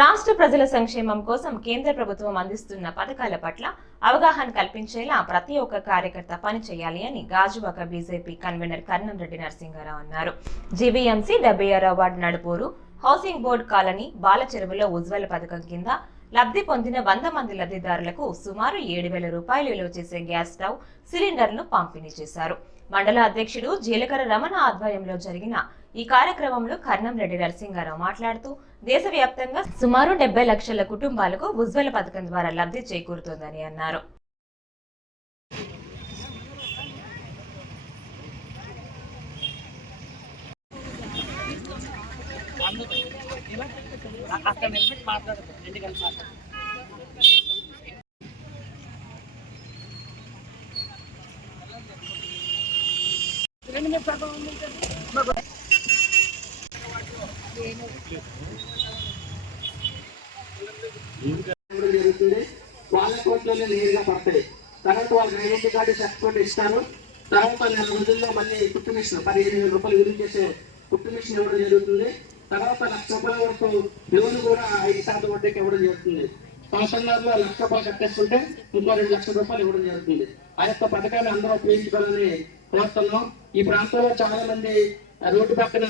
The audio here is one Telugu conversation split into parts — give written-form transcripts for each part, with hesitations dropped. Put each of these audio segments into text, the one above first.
రాష్ట్ర ప్రజల సంక్షేమం కోసం కేంద్ర ప్రభుత్వం అందిస్తున్న పథకాల పట్ల అవగాహన కల్పించేలా ప్రతి ఒక్క కార్యకర్త పనిచేయాలి అని గాజువాక బీజేపీ కన్వీనర్ కన్నంరెడ్డి నరసింహారావు అన్నారు. జీవీఎంసీ 76వ ward Nadupuru housing board colony బాలచెరువులో ఉజ్వల పథకం కింద లబ్ధి పొందిన 100 మంది లబ్ధిదారులకు సుమారు 7,000 రూపాయలు విలువ చేసే గ్యాస్ స్టవ్ సిలిండర్ను పంపిణీ చేశారు. మండల అధ్యక్షుడు జీలకర్ర రమణ ఆధ్వర్యంలో జరిగిన ఈ కార్యక్రమంలో కన్నంరెడ్డి నరసింహారావు మాట్లాడుతూ దేశవ్యాప్తంగా సుమారు 70 లక్షల కుటుంబాలకు ఉజ్వల పథకం ద్వారా లబ్ధి చేకూరుతోందని అన్నారు. వాళ్ళ కోట్లలో నేరుగా పడతాయి. తర్వాత వాళ్ళకి ఐడెంటిటీ కార్డు సర్టిఫికేట్ ఇస్తారు. తర్వాత 4 రోజుల్లో మళ్ళీ కుట్టు మిషన్ 15,000 రూపాయలు విలువ చేసే కుట్టు మిషన్ ఇవ్వడం జరుగుతుంది. తర్వాత 1,00,000 రూపాయల వరకు లోన్ కూడా 5% వడ్డీకి ఇవ్వడం జరుగుతుంది. సంవత్సరంలో 1,00,000 రూపాయలు కట్టేస్తుంటే ఇంకో 2 లక్షల రూపాయలు ఇవ్వడం జరుగుతుంది. ఆ యొక్క పథకాన్ని అందరూ ఉపయోగించుకోవాలని కోరుతున్నాం. ఈ ప్రాంతంలో చాలా మంది రోడ్డు పక్కన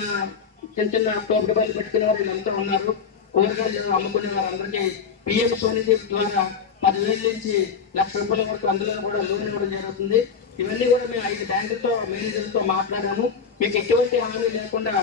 చిన్న తోపుడు బయలు పెట్టుకునే వారు వీళ్ళంతా ఉన్నారు. కూరగాయలు అమ్ముకునే వారందరికీ పిఎం సోనిధి ద్వారా 10,000 నుంచి 1,00,000 రూపాయల వరకు అందులో కూడా లోన్ ఇవ్వడం జరుగుతుంది. ఇవన్నీ కూడా మేము 5 బ్యాంకులతో మేనేజర్లతో మాట్లాడాము. మీకు ఎటువంటి హామీ లేకుండా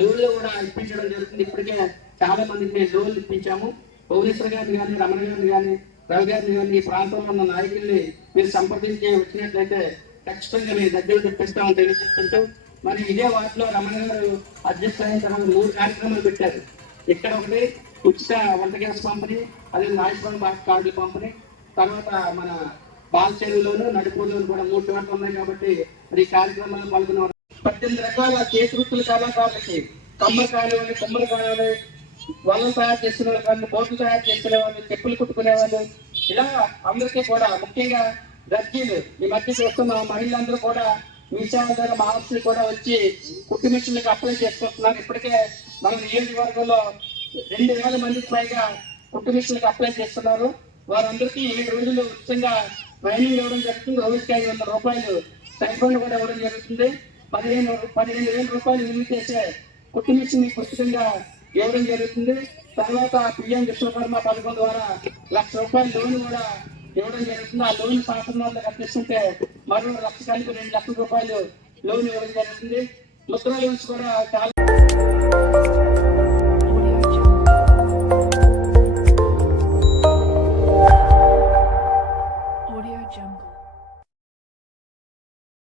లోన్లు కూడా ఇప్పించడం జరుగుతుంది. ఇప్పటికే చాలా మందికి మేము లోన్లు ఇప్పించాము. భువనేశ్వర్ గారిని కానీ, రమణ గారిని కానీ, రవి గారిని కానీ, ఈ ప్రాంతంలో ఉన్న నాయకుల్ని మీరు సంప్రదించి వచ్చినట్లయితే ఖచ్చితంగా మీ దగ్గర తెప్పిస్తామని తెలియజేస్తుంటూ, మరి ఇదే వాటిలో రమణ గారు అధ్యక్షులైన తర్వాత 3 కార్యక్రమాలు పెట్టారు. ఇక్కడ ఒకటి ఉచిత వంట గ్యాస్ పంపిణీ, అదే నాయకుడు కార్డులు పంపిణీ, తర్వాత మన బాలచెరువులోను నడుపూరులోను కూడా 3 చోట్ల ఉన్నాయి. కాబట్టి మరి ఈ కార్యక్రమాల్లో పాల్గొన్నారు. 18 రకాల చేతి వృత్తుల కళాకారులకి కమ్మలు కానివ్వండి, కొమ్మలు కానివ్వండి, వలలు తయారు చేసుకునే వాళ్ళు కానీ, బోట్లు తయారు చేసుకునే వాళ్ళు, చెప్పులు కుట్టుకునే వాళ్ళు, ఇలా అందరికీ కూడా ముఖ్యంగా దర్జీలు ఈ మధ్య చూస్తున్న మహిళలందరూ కూడా మీ సేవల ద్వారా మహారాష్ట్ర కూడా వచ్చి కుట్టు మిషన్లకు అప్లై చేసుకుంటున్నారు. ఇప్పటికే మన నియోజకవర్గంలో 2,000 మందికి పైగా కుట్టు మిషన్లకు అప్లై చేస్తున్నారు. వారందరికీ 7 రోజులు ఉచితంగా ట్రైనింగ్ ఇవ్వడం జరుగుతుంది. రోజుకి 500 రూపాయలు స్టైఫండ్ కూడా ఇవ్వడం జరుగుతుంది. 15,000 రూపాయలు విలువ చేసే కుట్టు మిషన్ ఉచితంగా ఇవ్వడం జరుగుతుంది. తర్వాత పిఎం విశ్వకర్మ పథకం ద్వారా 1,00,000 రూపాయల లోన్ కూడా ఇవ్వడం జరుగుతుంది. ఆ లోన్ సంవత్సరంలో కట్టిస్తుంటే మరో 1,00,000 కలిపి 2 లక్షల రూపాయలు లోన్ ఇవ్వడం జరుగుతుంది. ముద్ర లోన్స్ కూడా చాలా